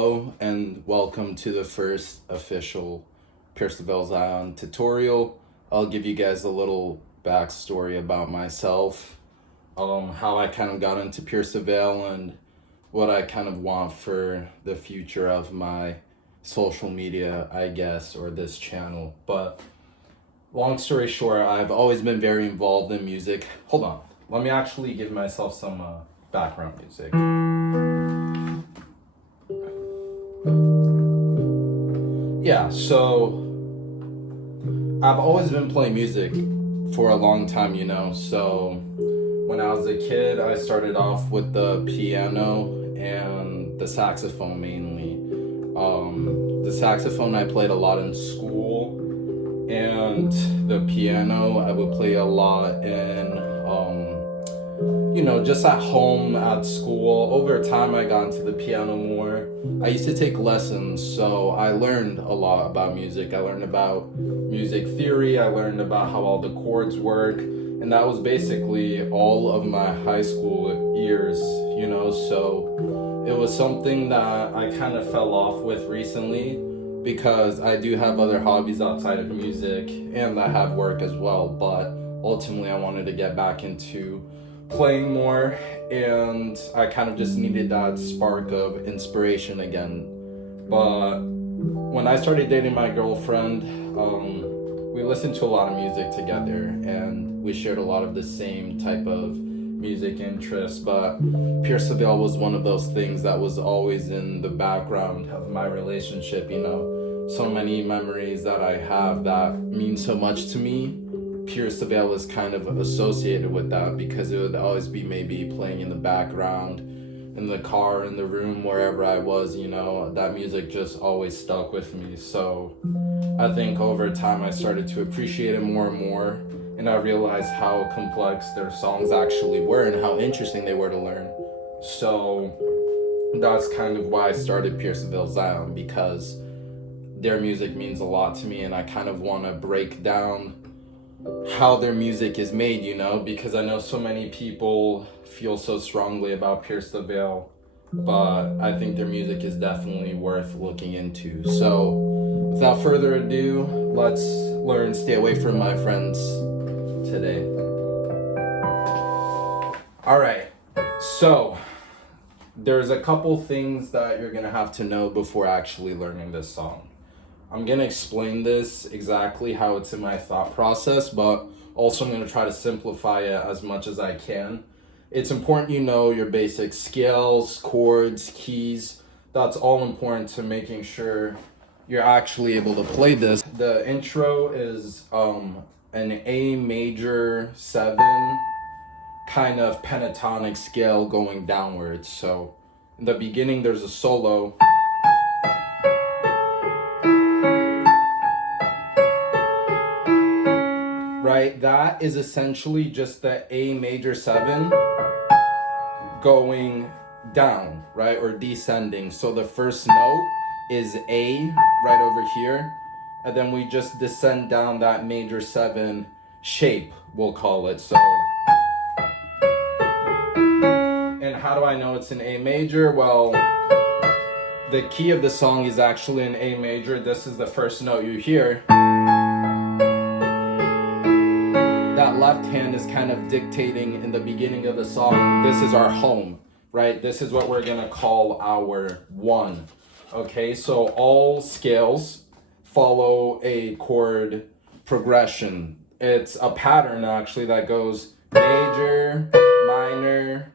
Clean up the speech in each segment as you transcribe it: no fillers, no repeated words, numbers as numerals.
Hello and welcome to the first official Pierce the Veil Zion tutorial. I'll give you guys a little backstory about myself, how I kind of got into Pierce the Veil and what I kind of want for the future of my social media, I guess, or this channel. But long story short, I've always been very involved in music. Hold on, let me actually give myself some background music. Yeah, so I've always been playing music for a long time, So when I was a kid, I started off with the piano and the saxophone mainly. The saxophone I played a lot in school, and the piano I would play a lot in just at home, at school. Over time, I got into the piano more. I used to take lessons, so I learned a lot about music. I learned about music theory. I learned about how all the chords work. And that was basically all of my high school years, So it was something that I kind of fell off with recently because I do have other hobbies outside of music and I have work as well. But ultimately, I wanted to get back into playing more, and I kind of just needed that spark of inspiration again. But when I started dating my girlfriend, we listened to a lot of music together and we shared a lot of the same type of music interests. But Pierce the Veil was one of those things that was always in the background of my relationship. So many memories that I have that mean so much to me. Pierce the Veil is kind of associated with that because it would always be maybe playing in the background, in the car, in the room, wherever I was, that music just always stuck with me. So I think over time I started to appreciate it more and more, and I realized how complex their songs actually were and how interesting they were to learn. So that's kind of why I started Pierce the Veil Zion, because their music means a lot to me, and I kind of want to break down how their music is made, because I know so many people feel so strongly about Pierce the Veil, but I think their music is definitely worth looking into. So without further ado, let's learn Stay Away From My Friends today. Alright, so there's a couple things that you're gonna have to know before actually learning this song. I'm going to explain this exactly how it's in my thought process, but also I'm going to try to simplify it as much as I can. It's important you know your basic scales, chords, keys. That's all important to making sure you're actually able to play this. The intro is an A major 7 kind of pentatonic scale going downwards. So in the beginning there's a solo. Right, that is essentially just the A major 7 going down, right, or descending. So the first note is A right over here, and then we just descend down that major 7 shape, we'll call it. So, and how do I know it's an A major? Well, the key of the song is actually an A major. This is the first note you hear. That left hand is kind of dictating in the beginning of the song, this is our home, right? This is what we're gonna call our 1. Okay, so all scales follow a chord progression. It's a pattern actually that goes major, minor,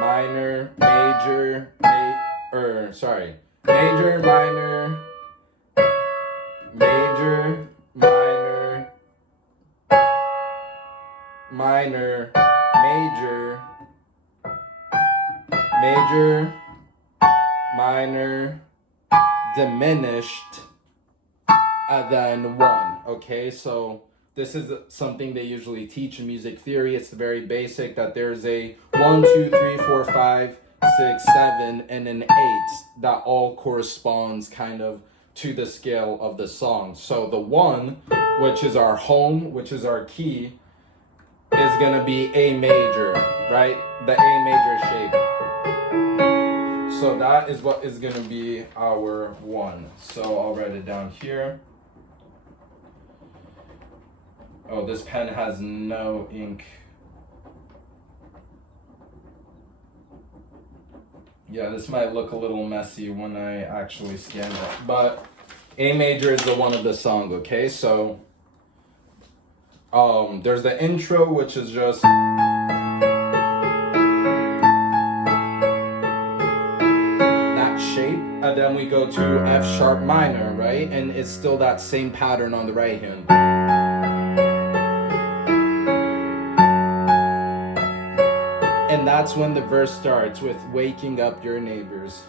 minor, major, major, minor, major, minor, minor, major, major, minor, diminished, and then 1. Okay, so this is something they usually teach in music theory. It's very basic that there's a 1, 2, 3, 4, 5, 6, 7, and an 8 that all corresponds kind of to the scale of the song. So the 1, which is our home, which is our key, is gonna be A major, right? The A major shape. So So that is what is gonna be our one. So I'll write it down here. Oh, this pen has no ink. Yeah, this might look a little messy when I actually scan it, but A major is the one of the song, okay? So there's the intro, which is just that shape, and then we go to F sharp minor, right? And it's still that same pattern on the right hand. And that's when the verse starts with waking up your neighbors.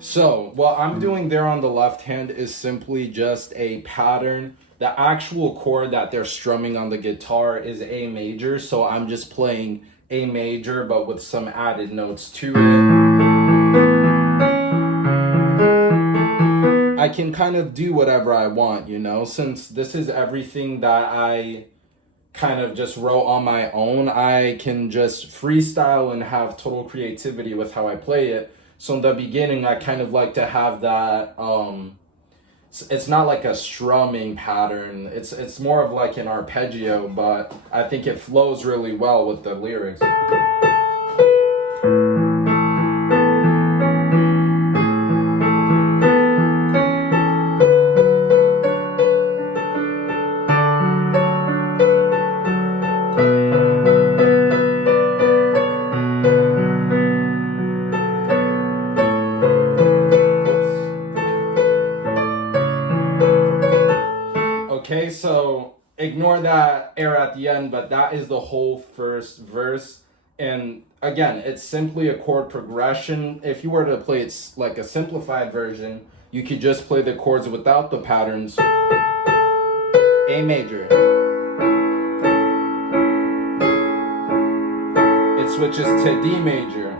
So what I'm doing there on the left hand is simply just a pattern. The actual chord that they're strumming on the guitar is A major, so I'm just playing A major but with some added notes to it. I can kind of do whatever I want, you know, since this is everything that I kind of just wrote on my own. I can just freestyle and have total creativity with how I play it. So in the beginning, I kind of like to have that, it's not like a strumming pattern. It's more of like an arpeggio, but I think it flows really well with the lyrics. Okay, so ignore that air at the end, but that is the whole first verse. And again, it's simply a chord progression. If you were to play it like a simplified version, you could just play the chords without the patterns. A major. It switches to D major.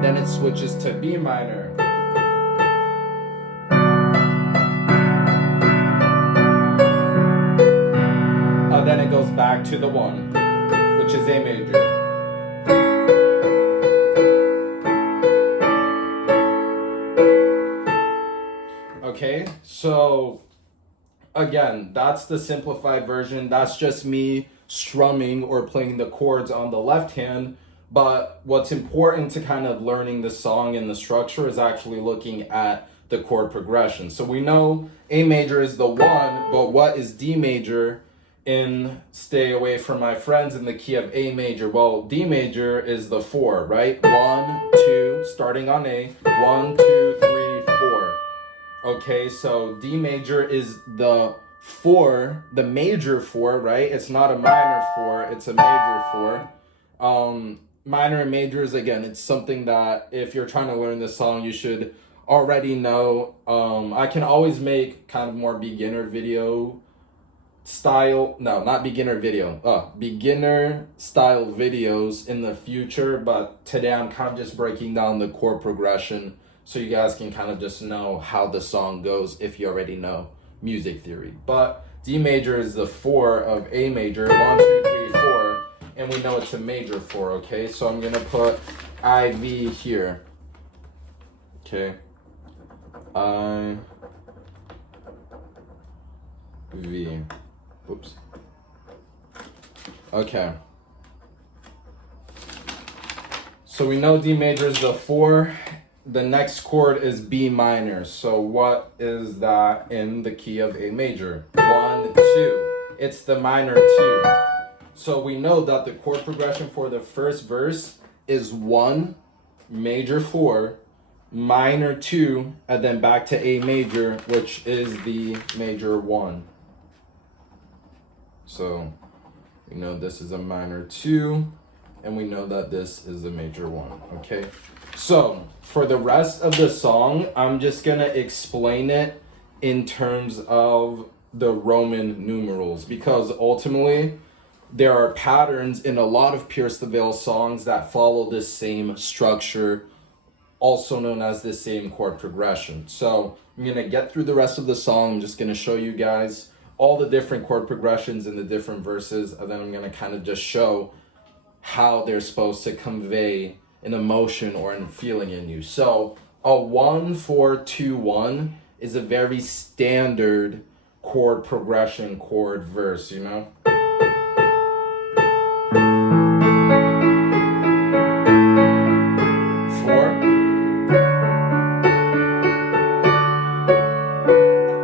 Then it switches to B minor. Then it goes back to the one, which is A major. Okay, so again, that's the simplified version. That's just me strumming or playing the chords on the left hand. But what's important to kind of learning the song and the structure is actually looking at the chord progression. So we know A major is the one, but what is D major in Stay Away From My Friends in the key of A major? Well, D major is the 4, right? 1, 2, starting on A, 1, 2, 3, 4. Okay, so D major is the 4, the major 4, right? It's not a minor 4, it's a major 4. Minor and majors, again, it's something that if you're trying to learn this song, you should already know. I can always make kind of more beginner video style, no, not beginner video, beginner style videos in the future, but today I'm kind of just breaking down the chord progression so you guys can kind of just know how the song goes if you already know music theory. But D major is the 4 of A major, 1, 2, 3, 4, and we know it's a major 4, okay? So I'm gonna put IV here, okay? V. Oops. Okay. So we know D major is the 4. The next chord is B minor. So what is that in the key of A major? 1, 2. It's the minor 2. So we know that the chord progression for the first verse is 1, major 4, minor 2, and then back to A major, which is the major 1. So we know this is a minor 2, and we know that this is a major 1, okay? So for the rest of the song, I'm just gonna explain it in terms of the Roman numerals, because ultimately there are patterns in a lot of Pierce the Veil songs that follow this same structure also known as the same chord progression. So I'm going to get through the rest of the song. I'm just going to show you guys all the different chord progressions in the different verses, and then I'm going to kind of just show how they're supposed to convey an emotion or a feeling in you. So a 1-4-2-1 is a very standard chord progression, chord verse, you know?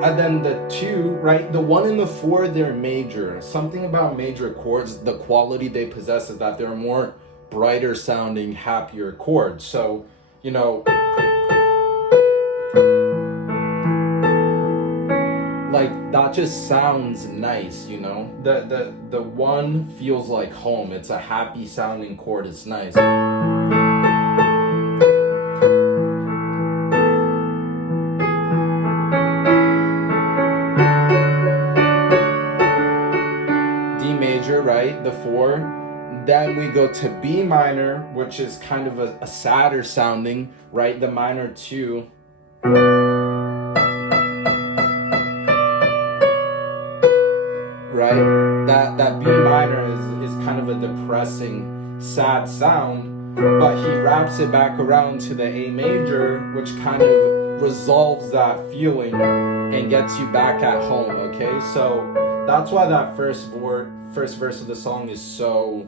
And then the 2, right? The 1 and the 4, they're major. Something about major chords, the quality they possess is that they're more brighter sounding, happier chords. So, you know, like that just sounds nice, you know? The 1 feels like home. It's a happy sounding chord. It's nice. Right, the 4. Then we go to B minor, which is kind of a sadder sounding, right? The minor 2. Right? That B minor is kind of a depressing, sad sound, but he wraps it back around to the A major, which kind of resolves that feeling and gets you back at home, okay? So that's why that first verse of the song is so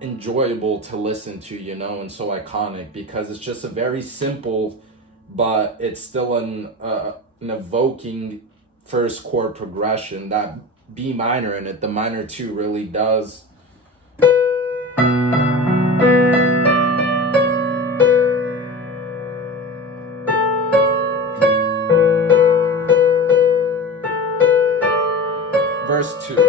enjoyable to listen to, you know, and so iconic, because it's just a very simple, but it's still an evoking first chord progression. That B minor in it, the minor 2 really does. Verse 2.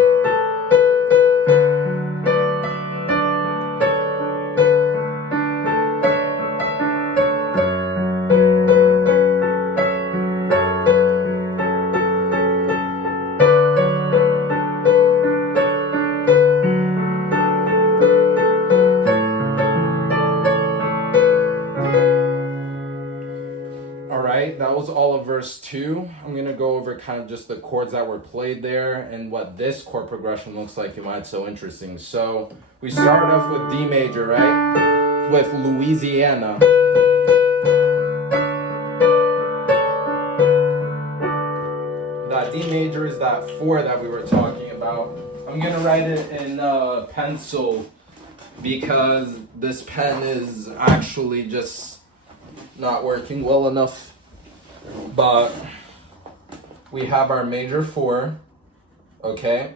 That was all of verse 2. I'm going to go over kind of just the chords that were played there and what this chord progression looks like. You might so interesting. So we start off with D major, right? With Louisiana. That D major is that 4 that we were talking about. I'm going to write it in pencil because this pen is actually just not working well enough. But we have our major 4, okay?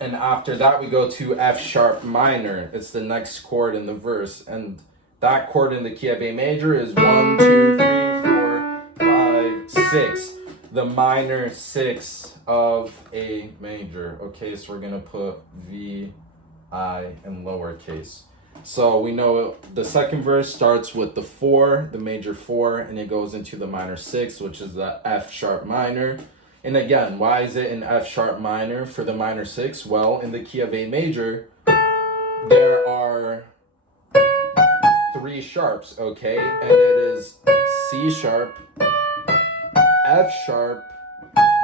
And after that, we go to F sharp minor. It's the next chord in the verse. And that chord in the key of A major is 1, 2, 3, 4, 5, 6. The minor 6 of A major. Okay, so we're going to put V, I in lowercase. So we know the second verse starts with the 4, the major 4, and it goes into the minor 6, which is the F sharp minor. And again, why is it in F sharp minor for the minor 6? Well, in the key of A major, there are 3 sharps, okay? And it is C sharp, F sharp,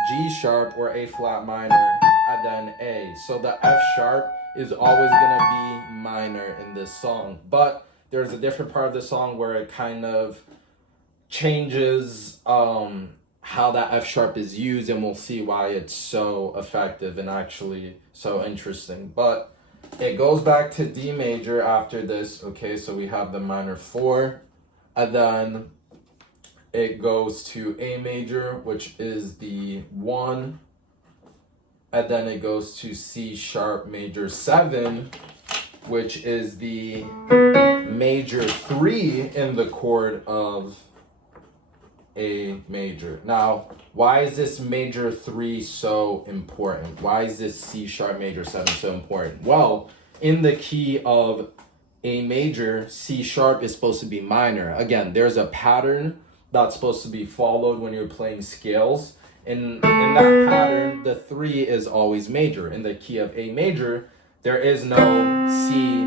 G sharp, or A flat minor, and then A. So the F sharp is always going to be minor in this song. But there's a different part of the song where it kind of changes how that F sharp is used, and we'll see why it's so effective and actually so interesting. But it goes back to D major after this, okay? So we have the minor 4, and then it goes to A major, which is the 1, and then it goes to C sharp major 7, which is the major 3 in the chord of A major. Now, why is this major 3 so important? Why is this C sharp major 7 so important? Well, in the key of A major, C sharp is supposed to be minor. Again, there's a pattern that's supposed to be followed when you're playing scales. In that pattern, the 3 is always major. In the key of A major, there is no C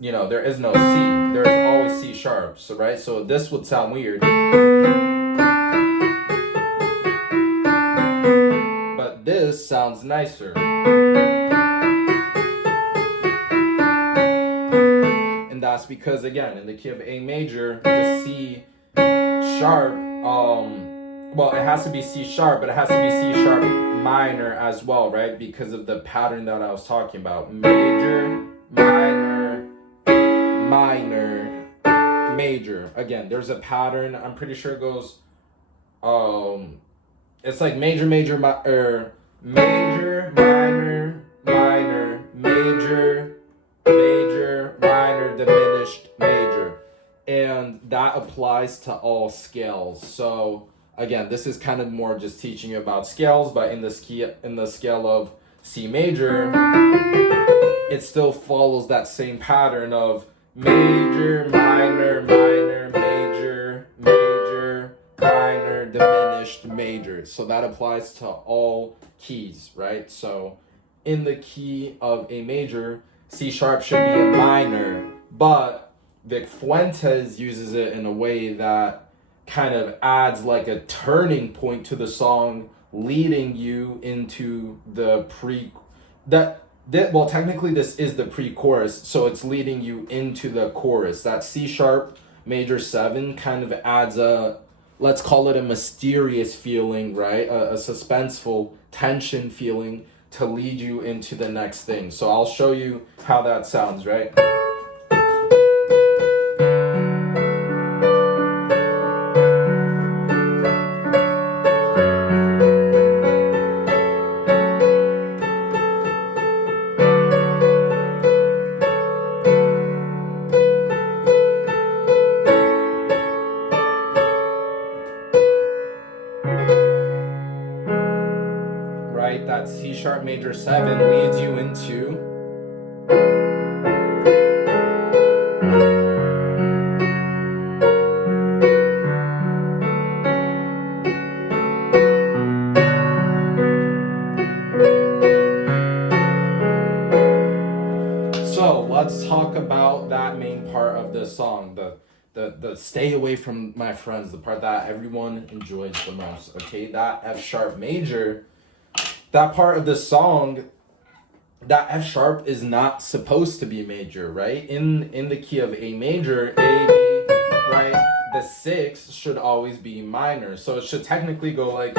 there is no C. There's always C sharp. So, right? So this would sound weird. But this sounds nicer. And that's because, again, in the key of A major, the C sharp, well, it has to be C sharp, but it has to be C sharp minor as well, right? Because of the pattern that I was talking about. Major, minor, minor, major. Again, there's a pattern. I'm pretty sure it goes, it's like major, major, major, minor, minor, major, major, minor, diminished, major. And that applies to all scales. So again, this is kind of more just teaching you about scales, but in the scale of C major, it still follows that same pattern of major, minor, minor, major, major, minor, diminished, major. So that applies to all keys, right? So in the key of A major, C sharp should be a minor, but Vic Fuentes uses it in a way that kind of adds like a turning point to the song, leading you into the well, technically this is the pre-chorus, so it's leading you into the chorus. That C sharp major 7 kind of adds a, let's call it a mysterious feeling, right? A suspenseful tension feeling to lead you into the next thing. So I'll show you how that sounds, right? Right? That C sharp major 7 leads you into So let's talk about that main part of the song, the stay away from my friends, the part that everyone enjoys the most. Okay, that F sharp major, that part of the song, that F sharp is not supposed to be major, right? In the key of A major, A, B, right? The 6 should always be minor. So it should technically go like,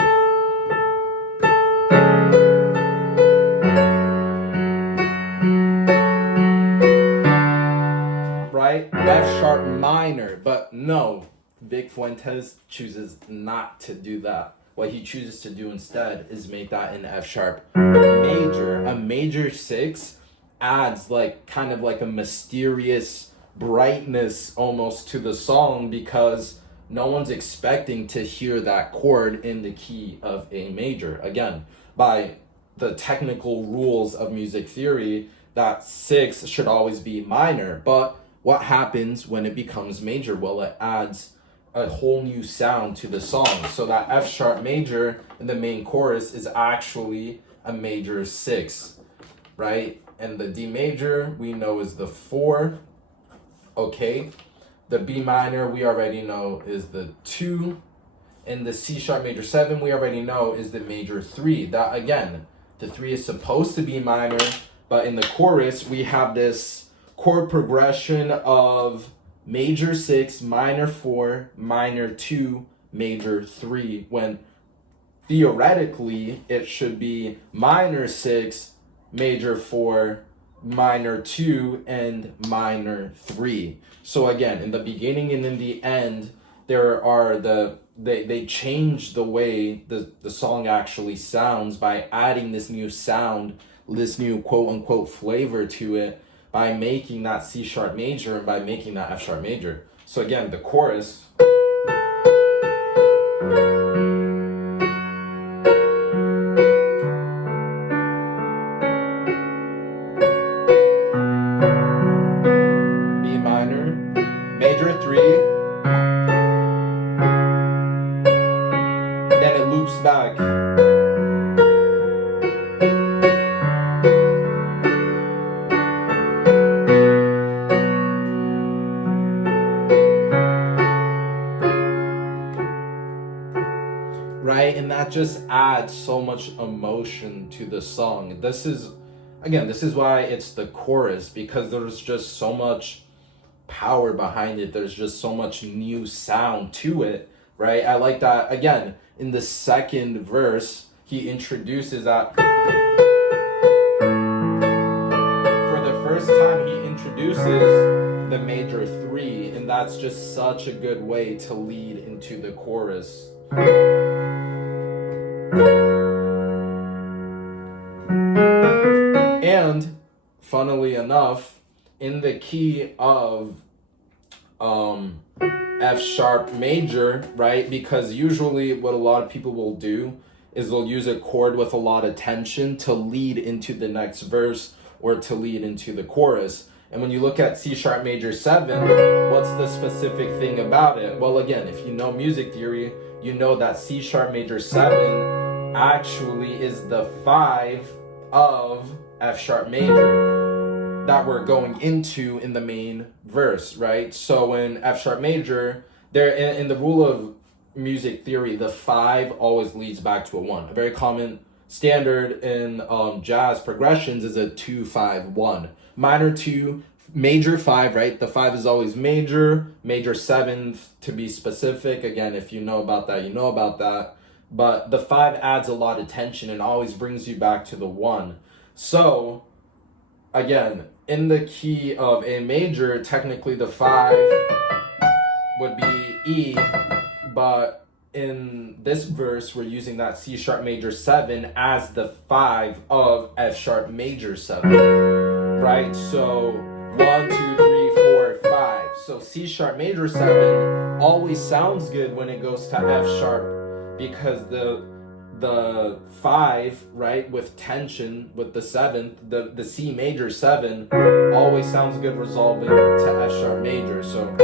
right? F sharp minor. But no, Vic Fuentes chooses not to do that. What he chooses to do instead is make that an F sharp major. A major 6 adds like kind of like a mysterious brightness almost to the song, because no one's expecting to hear that chord in the key of A major. Again, by the technical rules of music theory, that 6 should always be minor. But what happens when it becomes major? Well, it adds a whole new sound to the song. So that F sharp major in the main chorus is actually a major 6, right? And the D major we know is the 4. Okay, the B minor we already know is the 2, and the C sharp major 7 we already know is the major 3. That again, the 3 is supposed to be minor, but in the chorus we have this chord progression of major 6, minor 4, minor 2, major 3, when theoretically it should be minor 6, major 4, minor 2, and minor 3. So again, in the beginning and in the end, there are they change the way the song actually sounds by adding this new sound, this new quote unquote flavor to it, by making that C sharp major and by making that F sharp major. So again, the chorus. B minor, major 3, then it loops back. just adds so much emotion to the song. This is why it's the chorus, because there's just so much power behind it. There's just so much new sound to it, right? I like that. Again, in the second verse, he introduces that. For the first time, he introduces the major 3, and that's just such a good way to lead into the chorus. And funnily enough, in the key of F sharp major, right? Because usually what a lot of people will do is they'll use a chord with a lot of tension to lead into the next verse or to lead into the chorus. And when you look at C sharp major 7, what's the specific thing about it? Well, again, if you know music theory, you know that C sharp major 7 actually is the 5 of F sharp major that we're going into in the main verse, right? So in F sharp major, there in the rule of music theory, the 5 always leads back to a 1. A very common standard in jazz progressions is a 2-5-1. Minor 2, major 5, right? The 5 is always major 7th to be specific. Again, if you know about that, you know about that. But the 5 adds a lot of tension and always brings you back to the 1. So, again, in the key of A major, technically the 5 would be E, but in this verse, we're using that C sharp major 7 as the 5 of F sharp major 7, right? So 1, 2, 3, 4, 5. So C sharp major 7 always sounds good when it goes to F sharp, because the 5, right, with tension with the 7th, the C major 7 always sounds good resolving to F sharp major. So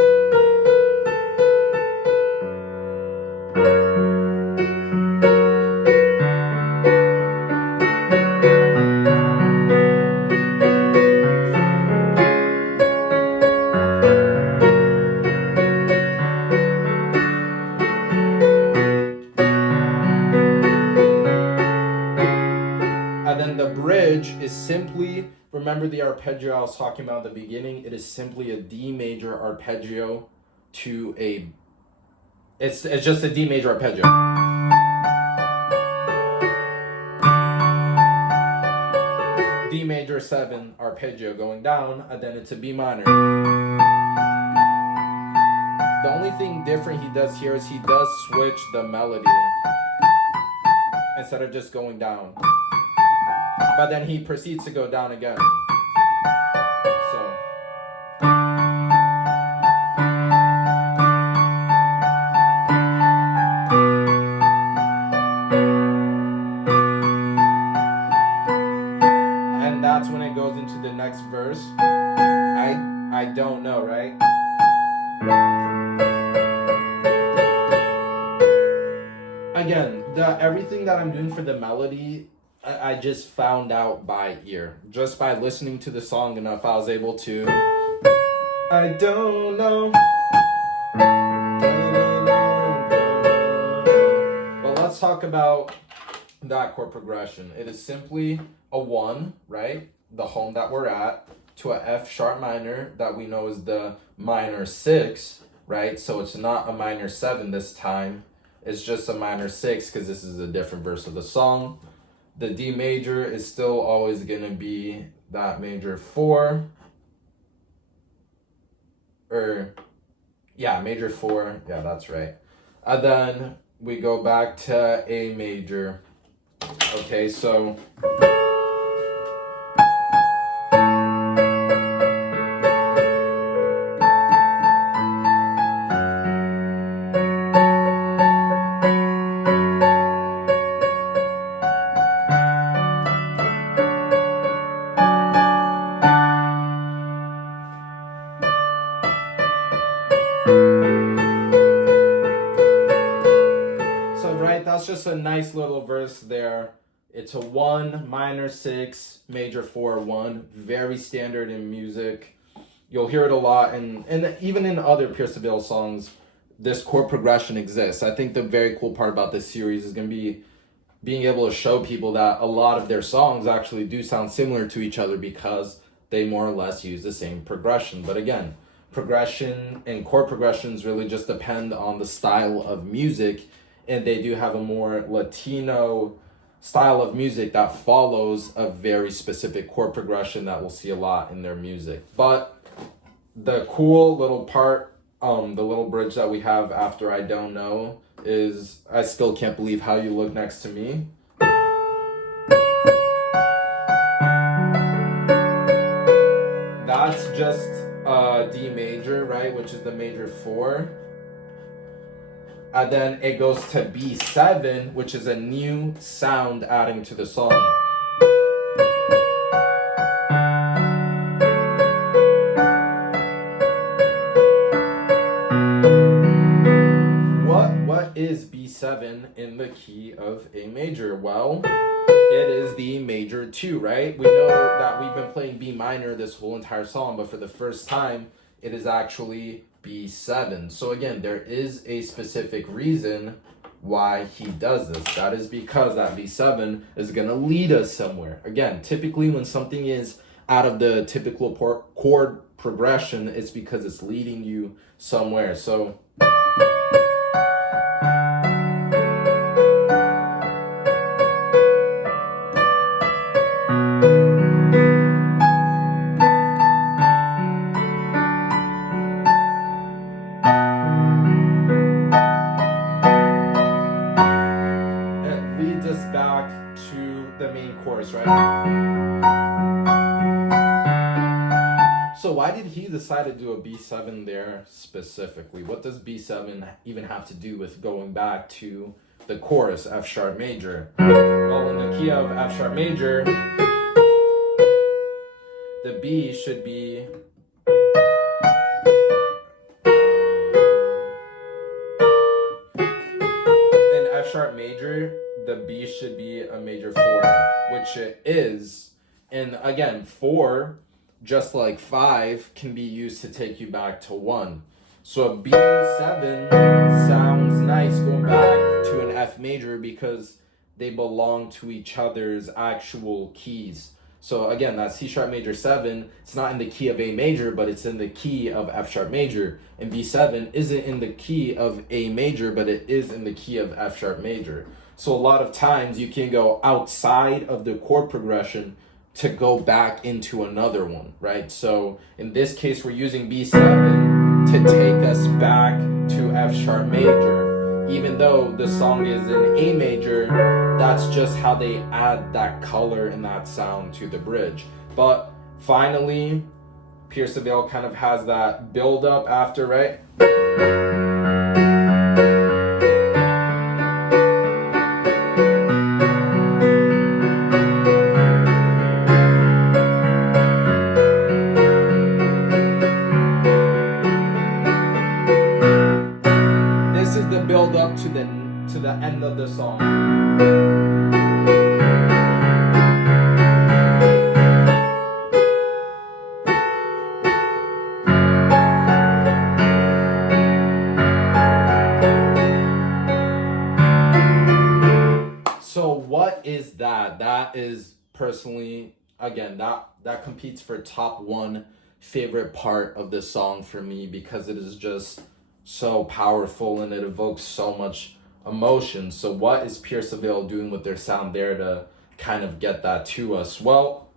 and then the bridge is simply, remember the arpeggio I was talking about at the beginning? It is simply a D major arpeggio to a, it's just a D major arpeggio. D major 7 arpeggio going down, and then it's a B minor. The only thing different he does here is he does switch the melody instead of just going down. But then he proceeds to go down again. So. And that's when it goes into the next verse. I don't know, right? Again, everything that I'm doing for the melody, I just found out by ear. Just by listening to the song enough, I was able to. I don't know. But let's talk about that chord progression. It is simply a 1, right? The home that we're at, to a F sharp minor that we know is the minor 6, right? So it's not a minor 7 this time. It's just a minor 6 because this is a different verse of the song. The D major is still always going to be that major 4. Major 4. Yeah, that's right. And then we go back to A major. Okay, so. That's just a nice little verse there. It's a 1, minor 6, major 4, 1. Very standard in music. You'll hear it a lot, and even in other Pierce DeVille songs, this chord progression exists. I think the very cool part about this series is going to be being able to show people that a lot of their songs actually do sound similar to each other because they more or less use the same progression. But again, progression and chord progressions really just depend on the style of music, and they do have a more Latino style of music that follows a very specific chord progression that we'll see a lot in their music. But the cool little part, the little bridge that we have after I Don't Know is I Still Can't Believe How You Look Next to Me. That's just D major, right, which is the major 4. And then it goes to B7, which is a new sound adding to the song. What is B7 in the key of A major? Well, it is the major 2, right? We know that we've been playing B minor this whole entire song, but for the first time, it is actually B7. So again, there is a specific reason why he does this. That is because that B7 is going to lead us somewhere. Again, typically when something is out of the typical chord progression, it's because it's leading you somewhere. So back to the main chorus, right? So why did he decide to do a B7 there specifically? What does B7 even have to do with going back to the chorus, F sharp major? Well, in the key of F sharp major, the B should be in F sharp major, the B should be a major 4, which it is. And again, 4, just like 5, can be used to take you back to 1. So a B7 sounds nice going back to an F major because they belong to each other's actual keys. So again, that C sharp major 7, it's not in the key of A major, but it's in the key of F sharp major. And B7 isn't in the key of A major, but it is in the key of F sharp major. So a lot of times you can go outside of the chord progression to go back into another one, right? So in this case, we're using B7 to take us back to F sharp major. Even though the song is in A major, that's just how they add that color and that sound to the bridge. But finally, Pierce the Veil kind of has that build up after, right? Build up to the end of the song. So what is that? That is personally, again, that competes for top 1 favorite part of this song for me because it is just so powerful and it evokes so much emotion. So what is Pierce the Veil doing with their sound there to kind of get that to us? Well,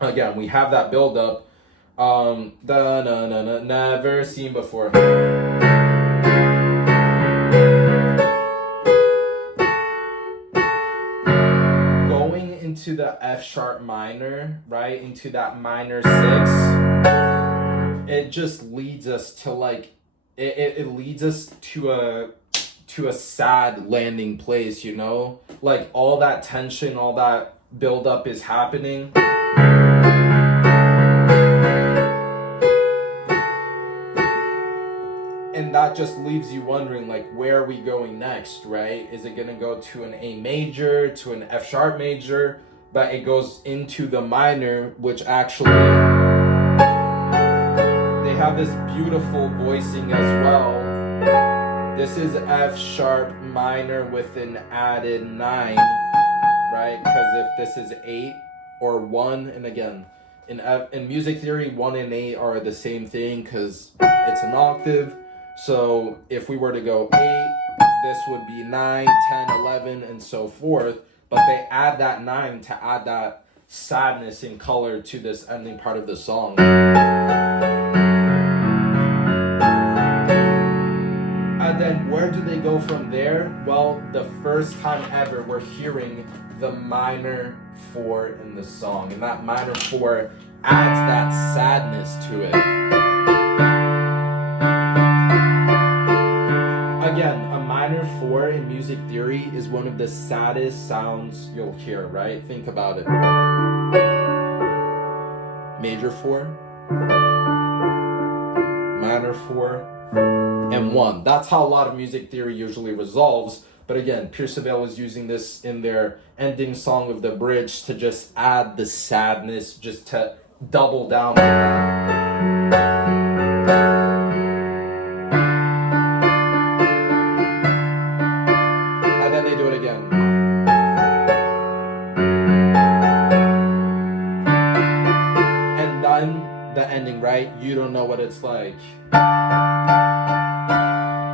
again, we have that build up. Never seen before. Going into the F sharp minor, right? Into that minor 6. It just leads us to like it leads us to a sad landing place, you know? Like all that tension, all that buildup is happening. And that just leaves you wondering, like, where are we going next, right? Is it gonna go to an A major, to an F sharp major? But it goes into the minor, which actually they have this beautiful voicing as well. This is F sharp minor with an added 9. right? Because if this is 8 or 1, and again, in music theory, 1 and 8 are the same thing because it's an octave. So if we were to go 8, this would be 9, 10, 11, and so forth. But they add that 9 to add that sadness and color to this ending part of the song. And then where do they go from there? Well, the first time ever we're hearing the minor 4 in the song. And that minor 4 adds that sadness to it. Again, a minor 4 in music theory is one of the saddest sounds you'll hear, right? Think about it. Major 4, minor 4, and 1. That's how a lot of music theory usually resolves. But again, Pierceville was using this in their ending song of the bridge to just add the sadness, just to double down on that. And then they do it again. And then the ending, right? You don't know what it's like.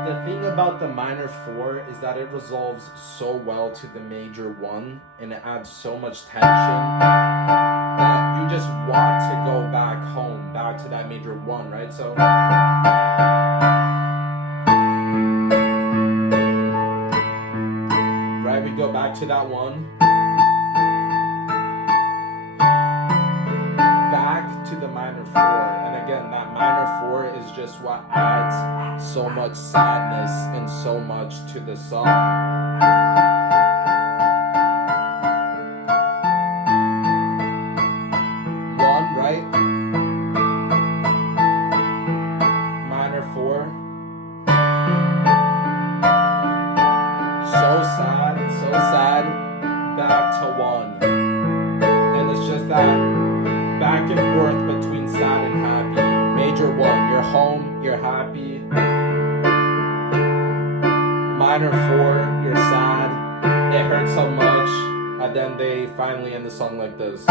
The thing about the minor 4 is that it resolves so well to the major 1, and it adds so much tension that you just want to go back home, back to that major 1, right? So right, we go back to that 1, back to the minor 4, and again, that minor 4 is just what adds so much sadness and so much to the song. One, right? Minor 4. So sad, back to 1. And it's just that back and forth between sad and happy. Major 1, you're home, you're happy. Minor 4, you're sad, it hurts so much, and then they finally end the song like this.